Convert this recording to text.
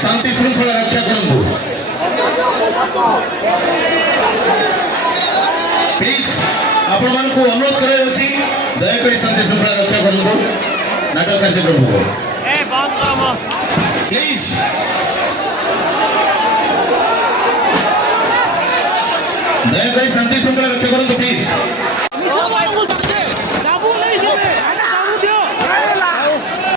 शांति श्रृंखला रक्षा करंतु प्लीज आपण मानकु अनुरोध कराउछि दयाकरी शांति श्रृंखला रक्षा करंतु नाटक कार्यक्रम हो ए बंद काम प्लीज दयाकरी शांति श्रृंखला रक्षा करंतु प्लीज